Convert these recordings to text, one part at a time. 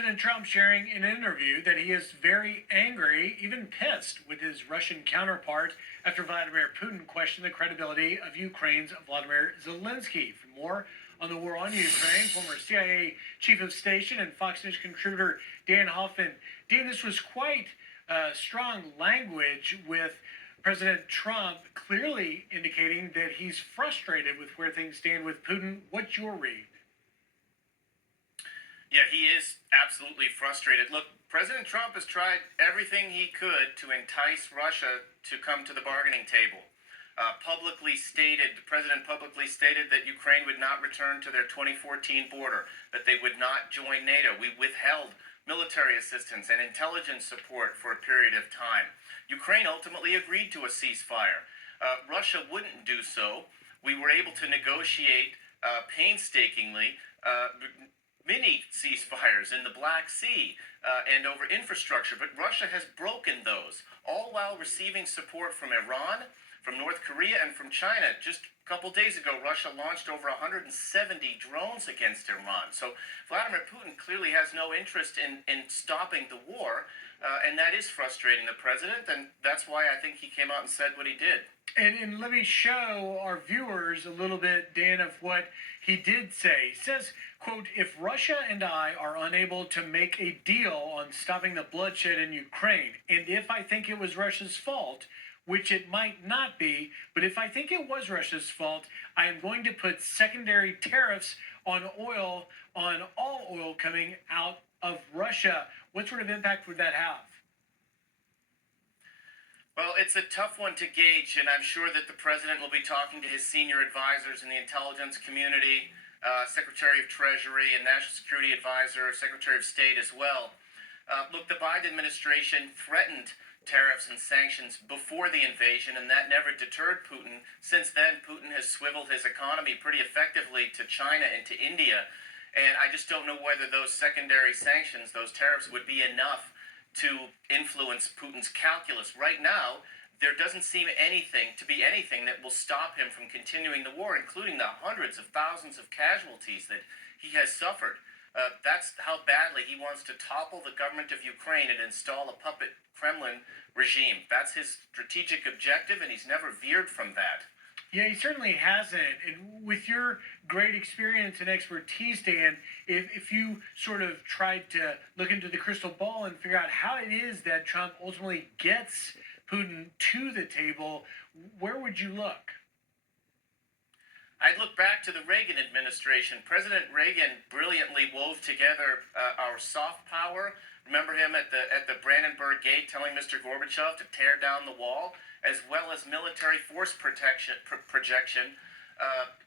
President Trump sharing in an interview that he is very angry, even pissed, with his Russian counterpart after Vladimir Putin questioned the credibility of Ukraine's Vladimir Zelensky. For more on the war on Ukraine, former CIA chief of station and Fox News contributor Dan Hoffman. Dan, this was quite strong language with President Trump clearly indicating that he's frustrated with where things stand with Putin. What's your read? Yeah, he is absolutely frustrated. Look, President Trump has tried everything he could to entice Russia to come to the bargaining table. The president publicly stated that Ukraine would not return to their 2014 border, that they would not join NATO. We withheld military assistance and intelligence support for a period of time. Ukraine ultimately agreed to a ceasefire. Russia wouldn't do so. We were able to negotiate painstakingly mini ceasefires in the Black Sea and over infrastructure, but Russia has broken those, all while receiving support from Iran, from North Korea, and from China. Just a couple days ago, Russia launched over 170 drones against Iran. So Vladimir Putin clearly has no interest in stopping the war, and that is frustrating the president, and that's why I think he came out and said what he did. And let me show our viewers a little bit, Dan, of what he did say. He says, quote, "If Russia and I are unable to make a deal on stopping the bloodshed in Ukraine, and if I think it was Russia's fault, which it might not be, but if I think it was Russia's fault, I am going to put secondary tariffs on oil, on all oil coming out of Russia." What sort of impact would that have? Well, it's a tough one to gauge, and I'm sure that the president will be talking to his senior advisors in the intelligence community, Secretary of Treasury and National Security Advisor, Secretary of State as well. Look, the Biden administration threatened tariffs and sanctions before the invasion, and that never deterred Putin. Since then, Putin has swiveled his economy pretty effectively to China and to India, and I just don't know whether those secondary sanctions, those tariffs, would be enough to influence Putin's calculus. Right now, there doesn't seem to be anything that will stop him from continuing the war, including the hundreds of thousands of casualties that he has suffered. That's how badly he wants to topple the government of Ukraine and install a puppet Kremlin regime. That's his strategic objective, and he's never veered from that. Yeah, he certainly hasn't. And with your great experience and expertise, Dan, if you sort of tried to look into the crystal ball and figure out how it is that Trump ultimately gets Putin to the table, where would you look? I'd look back to the Reagan administration. President Reagan brilliantly wove together our soft power. Remember him at the Brandenburg Gate telling Mr. Gorbachev to tear down the wall, as well as military force projection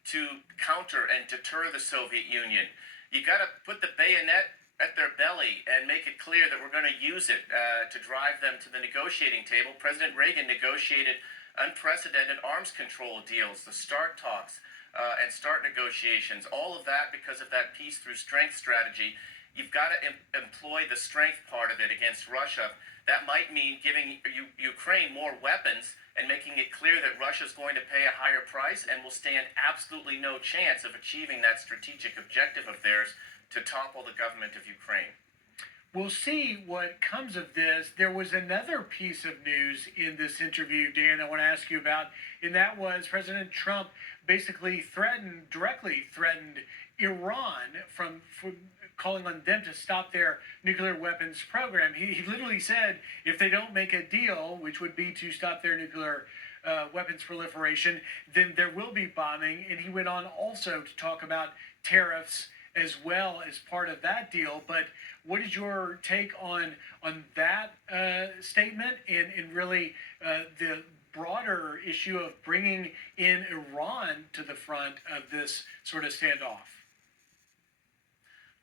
to counter and deter the Soviet Union. You got to put the bayonet at their belly and make it clear that we're going to use it to drive them to the negotiating table. President Reagan negotiated unprecedented arms control deals, the START talks, and START negotiations, all of that because of that peace through strength strategy. You've got to employ the strength part of it against Russia. That might mean giving Ukraine more weapons and making it clear that Russia's going to pay a higher price and will stand absolutely no chance of achieving that strategic objective of theirs to topple the government of Ukraine. We'll see what comes of this. There was another piece of news in this interview, Dan, I want to ask you about, and that was President Trump basically directly threatened Iran from calling on them to stop their nuclear weapons program. He literally said if they don't make a deal, which would be to stop their nuclear weapons proliferation, then there will be bombing. And he went on also to talk about tariffs as well as part of that deal. But what is your take on that statement and really the broader issue of bringing in Iran to the front of this sort of standoff?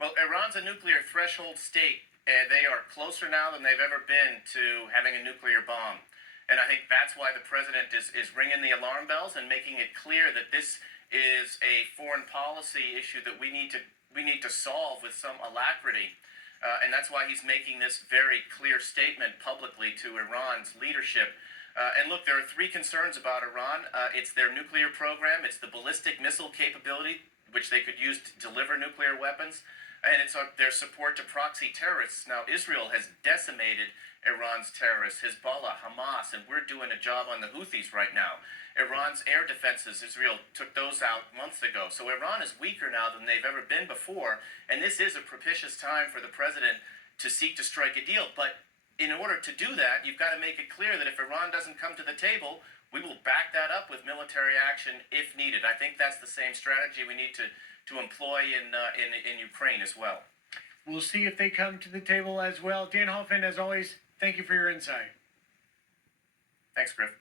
Well, Iran's a nuclear threshold state, and they are closer now than they've ever been to having a nuclear bomb. And I think that's why the president is ringing the alarm bells and making it clear that this is a foreign policy issue that we need to solve with some alacrity. And that's why he's making this very clear statement publicly to Iran's leadership. And look, there are three concerns about Iran. It's their nuclear program, it's the ballistic missile capability, which they could use to deliver nuclear weapons, and it's their support to proxy terrorists. Now, Israel has decimated Iran's terrorists, Hezbollah, Hamas, and we're doing a job on the Houthis right now. Iran's air defenses, Israel took those out months ago. So Iran is weaker now than they've ever been before, and this is a propitious time for the president to seek to strike a deal. But in order to do that, you've got to make it clear that if Iran doesn't come to the table, we will back that up with military action if needed. I think that's the same strategy we need to employ in Ukraine as well. We'll see if they come to the table as well. Dan Hoffman, as always, thank you for your insight. Thanks, Griff.